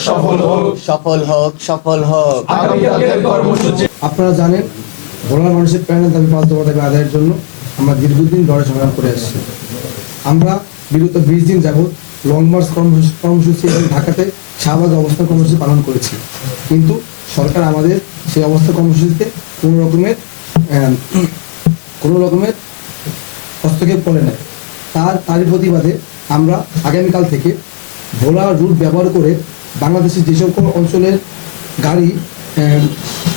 সফল হোক। সফল হোক সফল হোক। আগামীকালের কর্মসূচি। আপনারা জানেন ভোলার মানুষের প্রাণের দাবি পাঁচ দফা দাবি আদায়ের জন্য আমরা দীর্ঘদিন লড়াই সংগ্রাম করে আসছি আমরা বিগত বিশ দিন যাবৎ লং মার্চ কর্মসূচি এবং ঢাকাতে শাহবাগ অবস্থান কর্মসূচি পালন করেছি। কিন্তু সরকার আমাদের সেই অবস্থা কর্মসূচিতে কোনো রকমের আহ, কোনো রকমের হস্তক্ষেপ করে নেয় তার তারই প্রতিবাদে আমরা আগামীকাল থেকে ভোলা রুট ব্যবহার করে বাংলাদেশের যে সকল অঞ্চলের গাড়ি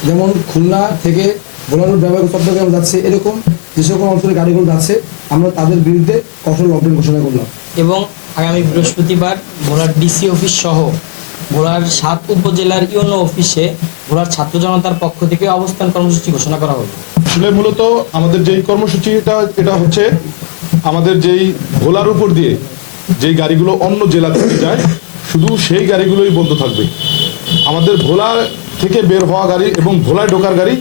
যেমন খুলনা থেকে ভোলা রুট ব্যবহার চট্টগ্রাম যাচ্ছে এরকম যে সকল অঞ্চলের গাড়িগুলো যাচ্ছে আমরা তাদের বিরুদ্ধে কঠোর লকডাউন ঘোষণা করলাম। এবং আগামী বৃহস্পতিবার ভোলার ডিসি অফিস সহ ভোলার সাত উপজেলার ইউনো অফিসে ভোলার ছাত্র জনতার পক্ষ থেকে অবস্থান কর্মসূচি ঘোষণা করা হবে আসলে মূলত আমাদের যেই কর্মসূচিটা এটা হচ্ছে আমাদের যেই ভোলার উপর দিয়ে যেই গাড়িগুলো অন্য জেলা থেকে যায় শুধু সেই গাড়িগুলোই বন্ধ থাকবে। আমাদের ভোলা থেকে বের হওয়া গাড়ি এবং ভোলায় ঢোকার গাড়ি,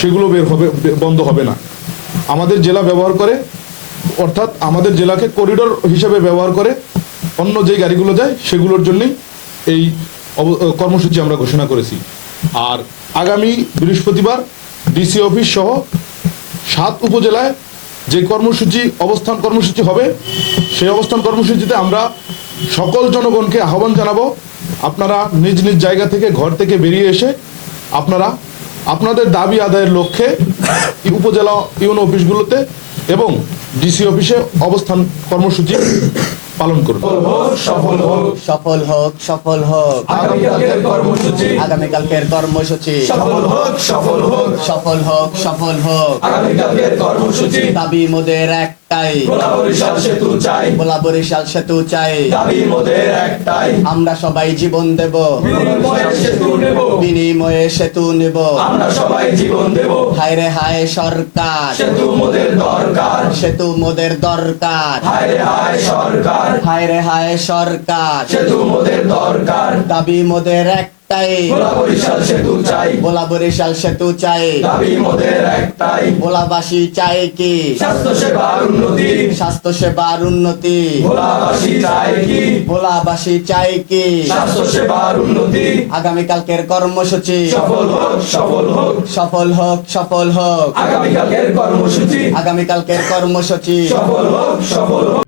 সেগুলো বের হবে, বন্ধ হবে না। আমাদের জেলা ব্যবহার করে, অর্থাৎ আমাদের জেলাকে করিডোর হিসেবে ব্যবহার করে অন্য যে গাড়িগুলো যায়, সেগুলোর জন্যই এই কর্মসূচি আমরা ঘোষণা করেছি। আর আগামী বৃহস্পতিবার ডিসি অফিস সহ সাত উপজেলায় যে কর্মসূচি, অবস্থান কর্মসূচি হবে, সেই অবস্থান কর্মসূচিতে আমরা সকল জনগণকে আহ্বান জানাব, আপনারা নিজ নিজ জায়গা থেকে ঘর থেকে বেরিয়ে এসে আপনারা আপনাদের দাবি আদায়ের লক্ষ্যে উপজেলা ইউনো অফিসগুলোতে এবং ডিসি অফিসে অবস্থান কর্মসূচি পালন করুন সফল হোক সফল হোক। সফল হোক আগামীকালের কর্মসূচি। আগামীকালকের কর্মসূচি। সফল হোক সফল হোক। সফল হোক সফল হোক। আগামীকালের কর্মসূচি। দাবি মোদের একটাই। সেতু চাই। সেতু চাই। দাবি মোদের একটাই। আমরা সবাই জীবন দেব। বিনিময়ে সেতু নেব। বিনিময়ে সেতু নেব। আমরা সবাই জীবন দেব। হায় রে হায় সরকার। সেতু মোদের দরকার। সেতু মোদের দরকার। হায় রে হায় সরকার। হায় রে হায় সরকার। সেতু মোদের দরকার। দাবি মোদের একটাই। ভোলা বরিশাল সেতু চাই। ভোলা বরিশাল সেতু চাই। দাবি মোদের একটাই। ভোলাবাসী চাই কি? স্বাস্থ্য সেবার উন্নতি। স্বাস্থ্য সেবার উন্নতি। ভোলাবাসী চাই কি? ভোলাবাসী চাই কি? স্বাস্থ্য সেবার উন্নতি। আগামীকালকের কর্মসূচি। সফল হোক সফল হোক। সফল হোক সফল হোক। আগামীকালের কর্মসূচি। আগামীকালকের কর্মসূচি। সফল হোক সফল হোক।